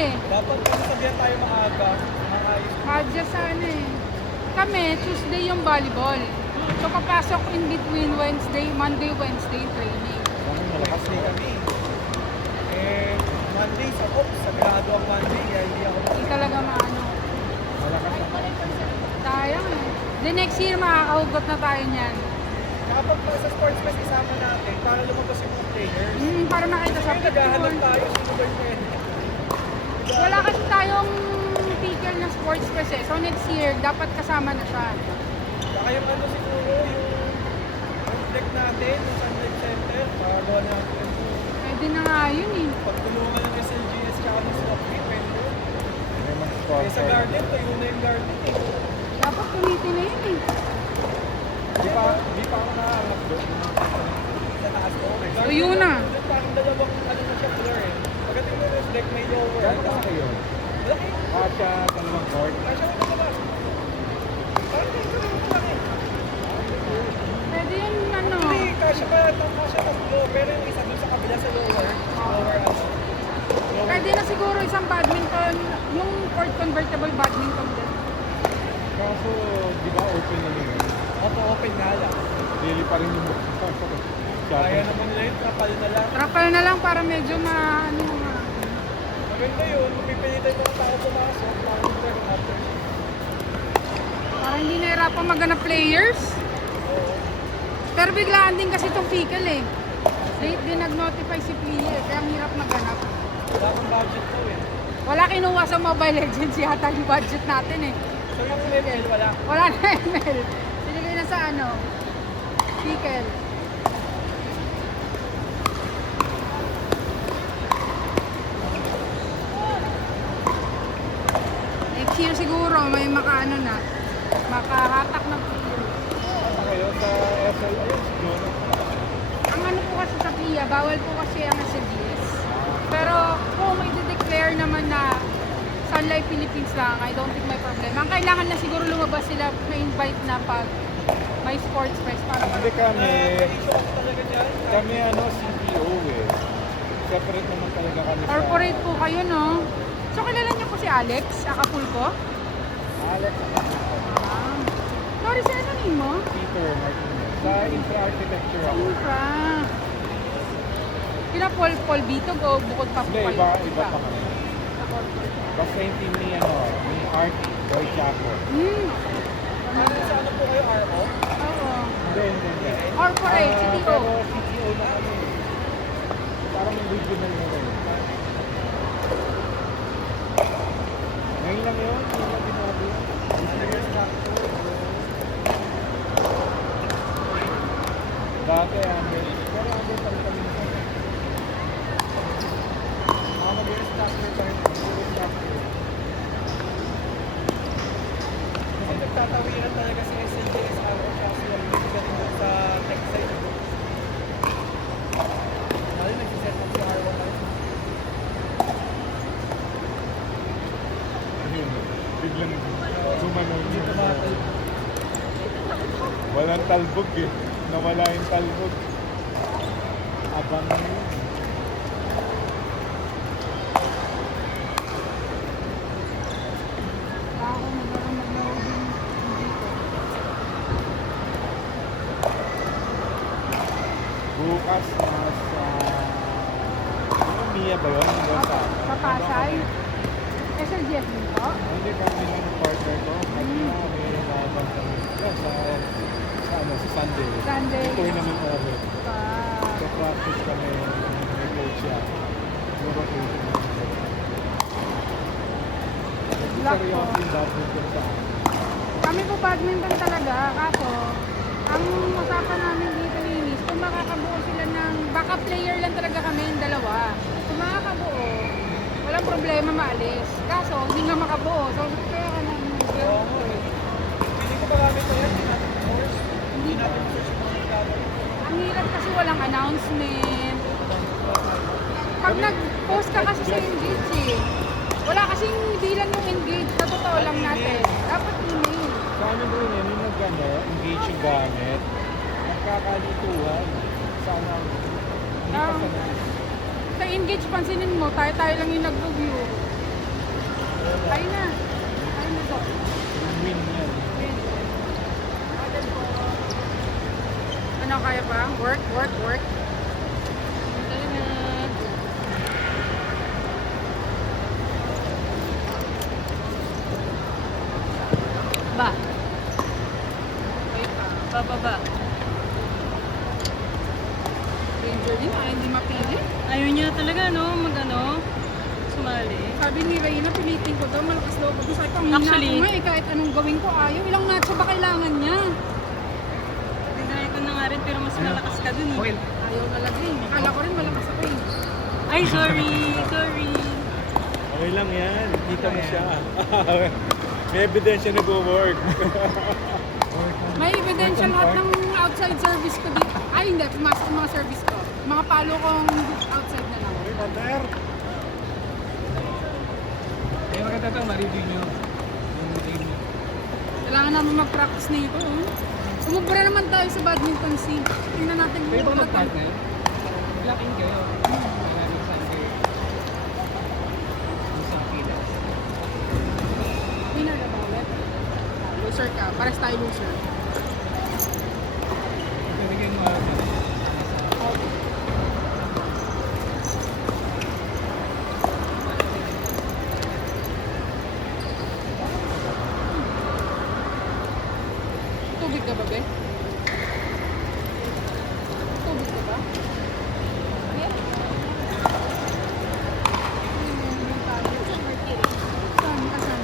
eh. Dapat kung sabihan tayo maaga, makayos. Adjust sana eh. Kami, Tuesday yung volleyball. So papasok in between Monday, Wednesday training. Kami malakas Wednesday kami. Eh, Monday, sagrado ang Monday, kaya hindi ako Hindi talaga maano. Malakas ako. Sayang eh. The next year makakahugot na tayo niyan. Kapag sa sports fest isama natin, para lumabas yung mga players. Para makita sa Kasi naghahanap picture. tayo, sino ba yung pwede? Wala kasi tayong ticket na sports fest eh. So next year, dapat kasama na siya. Saka yung ano siguro, yung deck natin, yung Sunlight Center, magawa natin. Pwede na nga yun eh. Pagtulungan ng SLGS tsaka ng Swapy, pwede. May mga Eh, sponsor. sa garden, tayo na yung garden eh. Dapat kumitin na yun eh. Di pa ako nakahanap doon. Sa taas ko. So, yun na. Parang dalawang ano na siya floor eh. Pagdating mo yung deck, may lower. Gano'n ka kayo? Laki. Kasha, dalawang court. Kasya ko na ba? Parang dito na yung laki. Pwede yun ano. Hindi, kasya pa, kasya tatlo. Pero yung isa dun sa kabila sa lower. Lower ano. Lower. Pwede na siguro isang badminton, yung court convertible badminton din. Kaso, di ba open na yun? Opo, open nga lang. Daily pa rin yung buksan. Kaya naman nila yun, trapal na lang. Trapal na lang para medyo ano nga. Maganda yun, mapipilitan yung mga tao pumasok. Parang yung after. Para hindi nahirapan maghanap players. Pero biglaan din kasi itong pickle eh. Late din nag-notify si PIA eh, kaya ang hirap maghanap. Wala akong budget to eh. Wala kinuha sa Mobile Legends yata yung budget natin eh. So yung ML, wala. Wala na ML. Sinigay na sa ano, pickle. Next year siguro may makaano na, makahatak ng player. Ano kayo sa SL? Ayun, si Jono. Ang ano po kasi sa PIA, bawal po kasi ang SLGS. Pero kung may declare naman na Sunlight Philippines lang, I don't think may problem. Ang kailangan na siguro lumabas sila, may-invite na pag may sports fest para Hindi kami, Issue ako talaga dyan. kami ano, CPO eh. Separate naman talaga kami sa... corporate po kayo, no? So kilala niyo po si Alex Acapulco? Alex, Ah. Sorry, sir, ano name mo? Peter Martinez. Sa infra-architecture ako. Infra. Kila Paul Bitog o bukod pa po Hindi, kayo? iba pa kami. Sa corporate. Basta yung team ni, ni Art Boy Chaco. Ano sa ano po kayo, RO? Oo. Hindi. Corporate, CTO. Pero CTO na kami. Parang regional na rin. Ngayon lang yun, ngayon lang binago yun. Dati, pero under pa rin kami. Mga mag-years doctor pa rin. Kasi nagtatawiran talaga si SLGS RO tsaka si Walmart galing doon sa tech side. Lalo nagsiset up si RO ngayon. Ayun, biglang gumanon Hindi yung tumatal. walang talbog eh. Nawala yung talbog. Abang na yun. Ako maglaro din dito. Bukas nasa... Ano, Mia ba yun? Doon Sa Pasay. SLGS din po? Hindi kami lang ng partner ko. At may nabang kami. Yan, sa ano, sa Sunday. Sunday. May tournament namin. Pa. So practice kami may coach siya. Yung rotation namin. Hindi Luck seryoso po. yung badminton sa akin. Kami po badminton talaga, kaso ang usapan namin dito is kung makakabuo sila ng backup player lang talaga kami yung dalawa. Kung makakabuo, walang problema maalis. Kaso hindi nga makabuo, so kaya ka na Oo nga eh. Hindi ko marami pa yan, hindi natin force. Hindi natin search yung mga nagkakaroon. ang hirap kasi walang announcement. Pag nag-post ka kasi sa Engage eh, wala kasing bilang yung Engage, sa totoo lang natin. Dapat email. Sa amin rin yan, yung engage yung gamit. Nagkakalituhan. Sana, hindi pa Ah. sana. Sa Engage, pansinin mo, tayo lang yung nag-review. Kain na. Kain na to. Win yan. Ano kaya pa? Work, work, work. Dali na. Ba. Okay pa. Bababa. Ranger din, ay hindi mapili. Ayaw niya talaga, no? Sumali. Sabi ni Reyna, pilitin ko daw, malakas daw ako. Sabi ko, ang hina Actually, ko nga eh, kahit anong gawin ko, ayaw. Ilang nacho ba kailangan niya? Tinry ko na nga rin, pero mas malakas ka dun eh. Ayaw talaga eh. Akala ko rin malakas ako eh. Ay, sorry. Sorry. Okay lang yan. Kita mo siya. May ebidensya nag-work. May ebidensya lahat ng outside service ko dito. Ay hindi, pumasok yung mga service ko. Mga palo kong outside na lang. Okay, partner. Eh, maganda ito, ma-review nyo. Yung team nyo. Kailangan namin mag-practice na ito. Oh. Umubra naman tayo sa badminton scene. Tingnan natin kung Pwede ba umubra tayo. mag-partner? Blocking kayo. Maraming saan kayo. Isang pilas. Winner na bawat. Loser ka. Pares tayo loser. Pwede kayo mo Tubig ka ba, be? Tubig ka ba? Meron. Saan? Asan?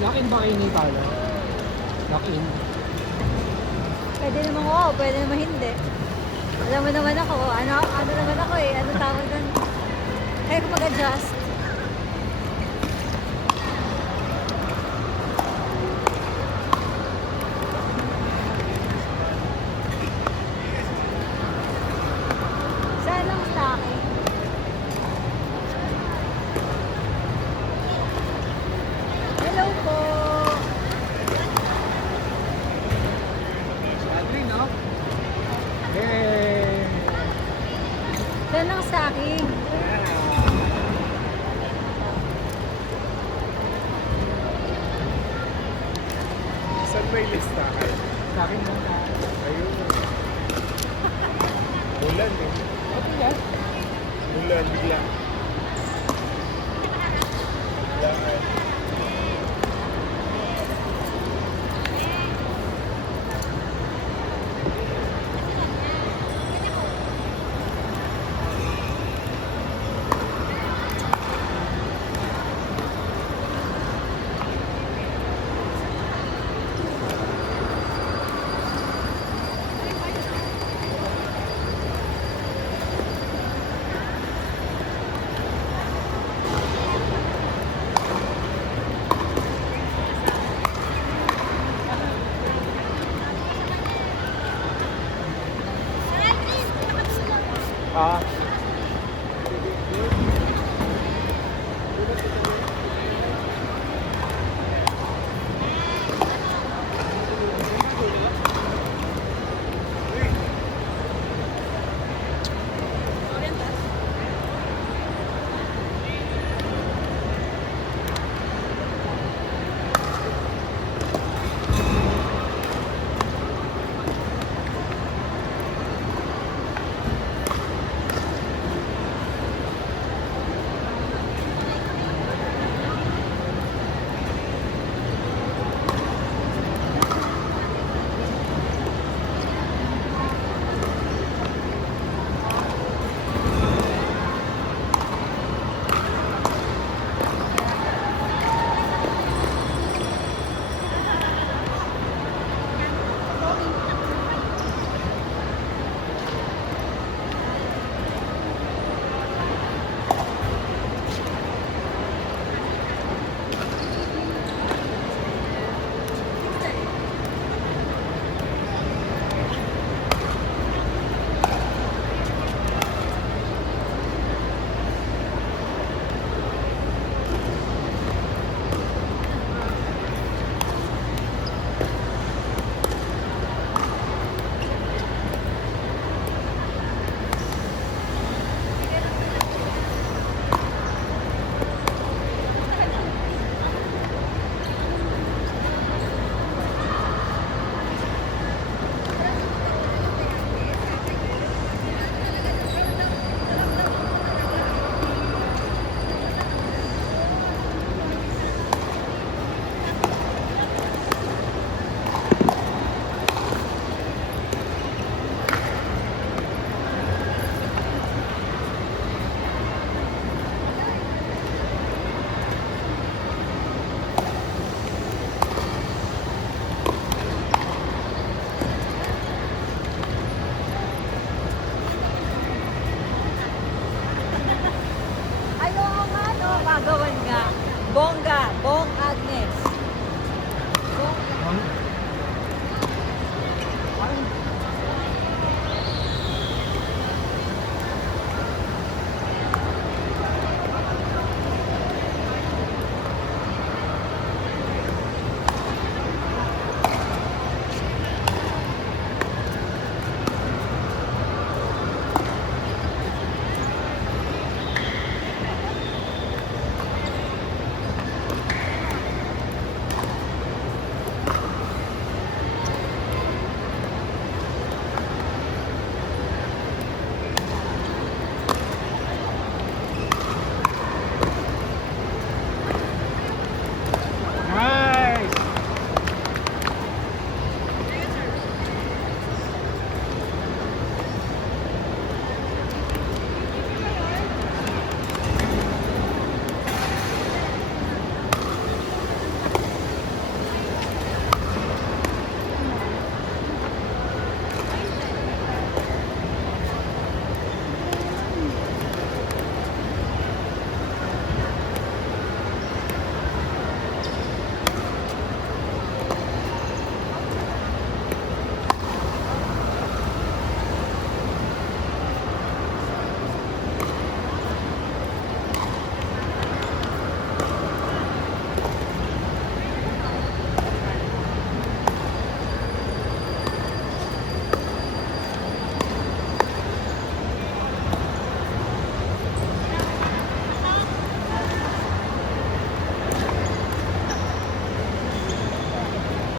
Lock-in ba kayo ni Paolo? Lock-in. Pwede naman oo, pwede naman hindi. Alam mo naman ako, ano naman ako eh, ano tawag doon? Kaya ko mag-adjust. Saan lang sa akin? Hello po! Adri, no? Hey! Saan lang sa akin? Saan may lista kayo? Sa akin lang na. Ayun. Ulan eh. Okay yan. Ulan, bigla. Bigla eh. Ah,